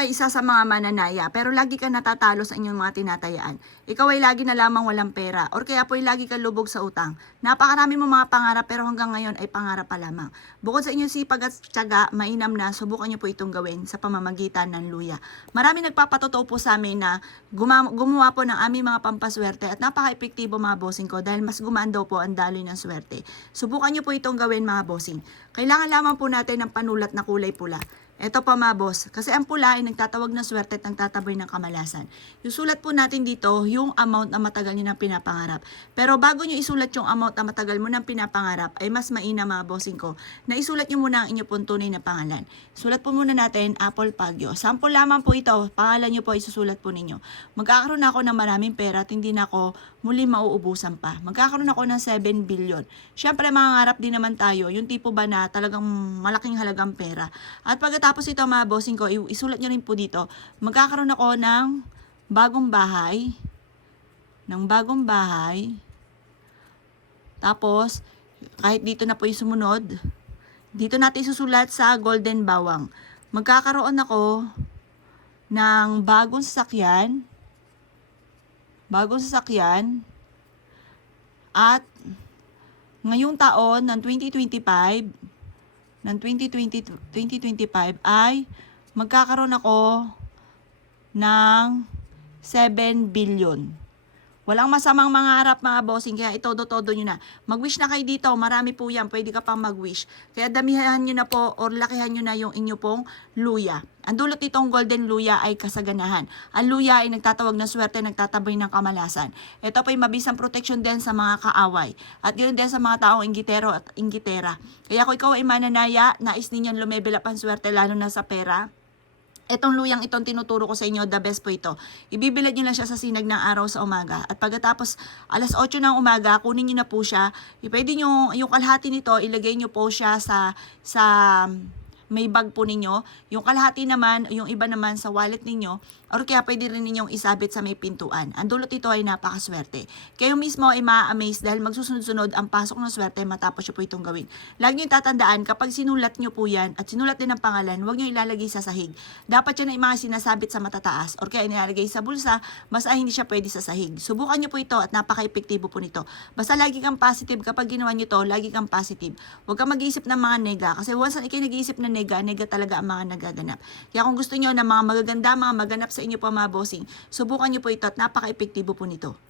ay isa sa mga mananaya pero lagi ka natatalo sa inyong mga tinatayaan. Ikaw ay lagi na lamang walang pera or kaya po ay lagi ka lubog sa utang. Napakarami mo mga pangarap pero hanggang ngayon ay pangarap pa lamang. Bukod sa inyong sipag at tiyaga, mainam na subukan niyo po itong gawin sa pamamagitan ng luya. Marami nagpapatotoo po sa amin na gumawa po ng aming mga pampaswerte at napaka-epektibo mga bossing ko dahil mas gumaan daw po ang daloy ng swerte. Subukan niyo po itong gawin mga bossing. Kailangan lamang po natin ng panulat na kulay pula. Ito pa mga boss, kasi ang pula ay nagtatawag ng swerte at nagtataboy ng kamalasan. Yung sulat po natin dito, yung amount na matagal nyo nang pinapangarap. Pero bago nyo isulat yung amount na matagal mo nang pinapangarap, ay mas mainam mga bossing ko, na isulat nyo muna ang inyong pong tunay na pangalan. Sulat po muna natin, Apple Pagyo. Sample lamang po ito, pangalan nyo po isusulat po ninyo. Magkakaroon ako ng maraming pera at hindi na ako muli mauubusan pa. Magkakaroon ako ng 7 billion. Siyempre mangangarap din naman tayo, yung tipo ba na talagang malaking halagang pera. At pagkatapos ito mga bossing ko, isulat nyo rin po dito, magkakaroon ako ng bagong bahay, tapos, kahit dito na po yung sumunod, dito natin isusulat sa golden bawang. Magkakaroon ako ng bagong sasakyan, at ngayong taon ng 2025 ay magkakaroon ako ng 7 billion. Walang masamang mangarap mga bossing, kaya itodo-todo nyo na. Mag-wish na kayo dito, marami po yan, pwede ka pang mag-wish. Kaya damihan nyo na po or lakihan nyo na yung inyo pong luya. Ang dulot nitong golden luya ay kasaganahan. Ang luya ay nagtatawag ng swerte, nagtatabay ng kamalasan. Ito pa ay mabisang protection din sa mga kaaway. At ganoon din sa mga taong inggitero at inggitera. Kaya kung ikaw ay mananaya, nais ninyan lumebel up ang swerte lalo na sa pera, etong luyang itong tinuturo ko sa inyo, the best po ito. Ibibilad nyo lang siya sa sinag ng araw sa umaga. At pagkatapos, alas 8 ng umaga, kunin nyo na po siya. Pwede nyo, yung kalahati nito, ilagay nyo po siya sa may bag po ninyo. Yung kalahati naman, yung iba naman sa wallet ninyo, or kaya pwede rin ninyong isabit sa may pintuan. Ang dulot ito ay napakaswerte. Kayo mismo ay ma-amaze dahil magsusunod-sunod ang pasok ng swerte matapos nyo po itong gawin. Lagi nyo tatandaan, kapag sinulat nyo po yan at sinulat din ang pangalan, huwag nyo ilalagay sa sahig. Dapat yan ay mga sinasabit sa matataas or kaya nilalagay sa bulsa, basta hindi siya pwede sa sahig. Subukan nyo po ito at napaka-epektibo po nito. Basta lagi kang positive kapag ginawa nyo to, lagi kang positive. Huwag kang mag-iisip ng mga nega kasi once na ikay nag-iisip ng nega talaga ang mga nagaganap. Kaya kung gusto nyo ng mga magaganda, mga maganap sa inyo po mga bossing, subukan nyo po ito at napaka-epektibo po nito.